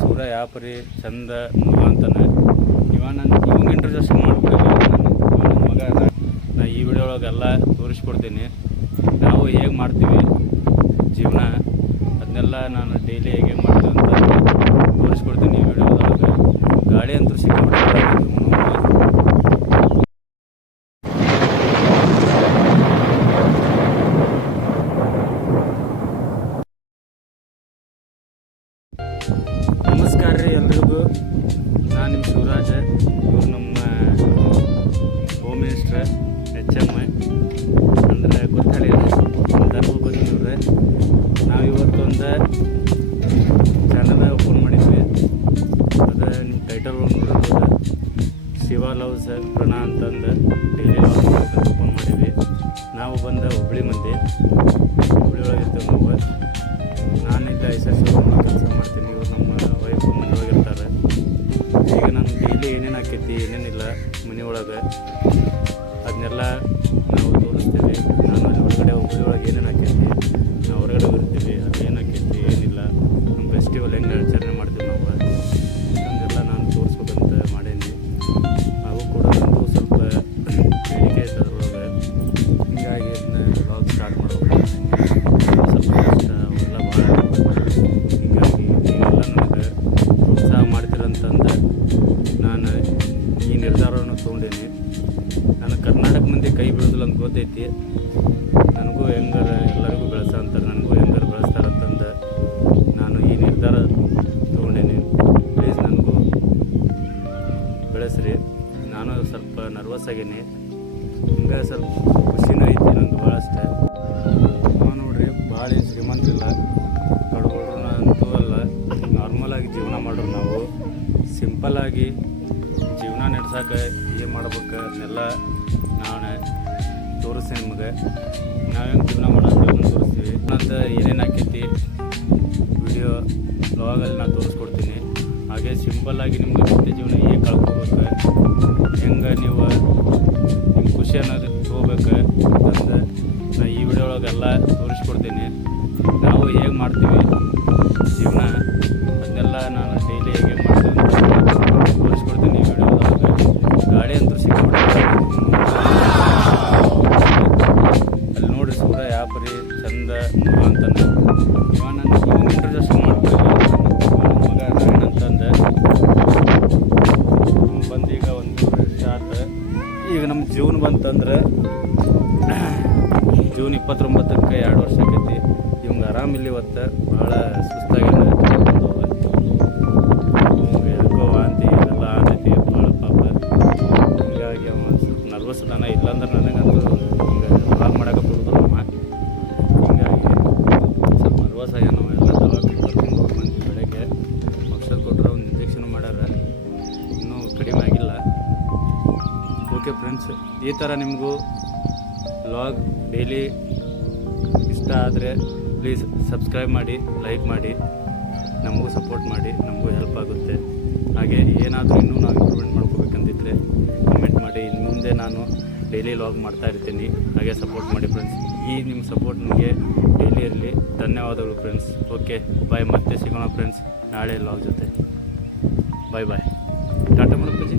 ಸೂರ ಯಾಪರಿ, ಚಂದ ಅಂತಾನೆ. ಇವ ನನ್ನ ಇವಂಗೆ ಇಂಟ್ರೊಡಕ್ಷನ್ ಮಾಡ್ಬೇಕು ನನ್ನ ಮಗ. ನಾ ಈ ವಿಡಿಯೋ ಒಳಗೆಲ್ಲ ತೋರಿಸ್ಕೊಡ್ತೀನಿ. ನಾವು ಹೇಗೆ ಮಾಡ್ತೀವಿ ಜೀವನ, ಅದನ್ನೆಲ್ಲ ನಾನು ಡೈಲಿ ಹೇಗೆ ಮಾಡ್ತೀವಿ ಅಂತ ತೋರಿಸ್ಕೊಡ್ತೀನಿ ಶಿವ ಪ್ರಣಾ ಅಂತಂದು ಡೈಲಿ ಓಪನ್ ಮಾಡಿದ್ವಿ. ನಾವು ಬಂದ ಹುಬ್ಳಿ ಮಂದಿ, ಹುಬ್ಳಿ ಒಳಗಿರ್ತೇವೆ ನಾವು. ನಾನಿದ್ದ ಐಸ್ ಕೆಲಸ ಮಾಡ್ತೀನಿ. ಇವರು ನಮ್ಮ ವೈಫ್ ಮನೆ ಒಳಗಿರ್ತಾರೆ ಈಗ ನಾನು ಡೈಲಿ ಏನೇನು ಆಕೈತಿ, ಏನೇನಿಲ್ಲ ಮನೆ ಒಳಗೆ, ಅದನ್ನೆಲ್ಲ ನಾವು ತೋರಿಸ್ತೀವಿ. ಗೊತ್ತೈತಿ. ನನಗೂ ಹೆಂಗಾರ ಎಲ್ಲರಿಗೂ ಬೆಳೆಸ ಅಂತಾರೆ ನನಗೂ ಹೆಂಗಾರ ಬೆಳೆಸ್ತಾರಂತಂದು ನಾನು ಈ ನಿರ್ಧಾರ ತೊಗೊಂಡೇನೆ. ಪ್ಲೀಸ್ ನನಗೂ ಬೆಳೆಸ್ರಿ. ನಾನು ಸ್ವಲ್ಪ ನರ್ವಸ್ ಆಗೀನಿ. ಹಿಂಗೆ ಸ್ವಲ್ಪ ಖುಷಿನೂ ಐತಿ ನಂಗೆ ಭಾಳಷ್ಟ ನಾವು ನೋಡ್ರಿ, ಭಾಳ ಶ್ರೀಮಂತಿಲ್ಲ ಕಡುಬಡ್ರು ಅಂತೂ ಅಲ್ಲ. ನಾರ್ಮಲಾಗಿ ಜೀವನ ಮಾಡೋರು ನಾವು. ಸಿಂಪಲ್ಲಾಗಿ ಜೀವನ ನಡೆಸೋಕೆ ಏನು ಮಾಡ್ಬೇಕು ಅದನ್ನೆಲ್ಲ ನಾನು ತೋರಿಸ್ತೀನಿ ನಿಮಗೆ. ನಾವೇನು ಜೀವನ ಮಾಡೋದು ಅದನ್ನು ತೋರಿಸ್ತೀವಿ. ಮತ್ತು ಏನೇನು ಹಾಕೈತಿ ವಿಡಿಯೋ ಬ್ಲಾಗಲ್ಲಿ ನಾನು ತೋರಿಸ್ಕೊಡ್ತೀನಿ. ಹಾಗೆ ಸಿಂಪಲ್ಲಾಗಿ ನಿಮ್ಗೆ ನಿತ್ಯ ಜೀವನ ಹೇಗೆ ಕಳ್ಕೊಬೇಕು? ಹೆಂಗೆ ನೀವು ನಿಮ್ಮ ಖುಷಿ ಅನ್ನೋದು ತೊಗೋಬೇಕು? ಅಂತ ನಾನು ಈ ವಿಡಿಯೋ ಒಳಗೆಲ್ಲ ತೋರಿಸ್ಕೊಡ್ತೀನಿ. ನಾವು ಹೇಗೆ ಮಾಡ್ತೀವಿ? ನಮ್ಮ ಜೂನ್ ಬಂತಂದ್ರೆ ಜೂನ್ ಇಪ್ಪತ್ತೊಂಬತ್ತಕ್ಕೆ ಎರಡು ವರ್ಷ ಆಕೈತಿ. ಇವಂಗೆ ಆರಾಮಿಲ್ಲ ಇವತ್ತು ಭಾಳ ಸುಸ್ತಾಗ್ಯಾನ. ಫ್ರೆಂಡ್ಸ್ ಈ ಥರ ನಿಮಗೂ ವ್ಲಾಗ್ ಡೈಲಿ ಇಷ್ಟ ಆದರೆ ಪ್ಲೀಸ್ ಸಬ್ಸ್ಕ್ರೈಬ್ ಮಾಡಿ, ಲೈಕ್ ಮಾಡಿ, ನಮಗೂ ಸಪೋರ್ಟ್ ಮಾಡಿ, ನಮಗೂ ಹೆಲ್ಪ್ ಆಗುತ್ತೆ. ಹಾಗೆ ಏನಾದರೂ ಇನ್ನೂ ನಾವು ಇಂಪ್ರೂವ್ಮೆಂಟ್ ಮಾಡ್ಕೋಬೇಕಂತಿದ್ರೆ ಕಮೆಂಟ್ ಮಾಡಿ. ಇನ್ನು ಮುಂದೆ ನಾನು ಡೈಲಿ ಲಾಗ್ ಮಾಡ್ತಾ ಇರ್ತೀನಿ. ಹಾಗೆ ಸಪೋರ್ಟ್ ಮಾಡಿ ಫ್ರೆಂಡ್ಸ್ ಈ ನಿಮ್ಮ ಸಪೋರ್ಟ್ ನಿಮಗೆ ಡೈಲಿ ಇರಲಿ. ಧನ್ಯವಾದಗಳು ಫ್ರೆಂಡ್ಸ್ ಓಕೆ ಬಾಯ್ ಮತ್ತೆ ಸಿಗೋಣ ಫ್ರೆಂಡ್ಸ್ ನಾಳೆ ಲಾಗ್ ಜೊತೆ. ಬಾಯ್ ಬಾಯ್ ಟಾಟಾ ಮಾಡಪ್ಪಾಜಿ